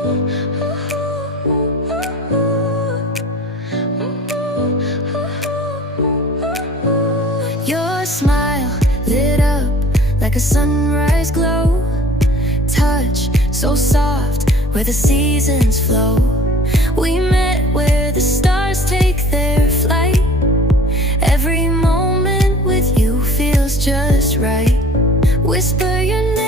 Your smile lit up like a sunrise glow. Touch so soft where the seasons flow. We met where the stars take their flight. Every moment with you feels just right. Whisper your name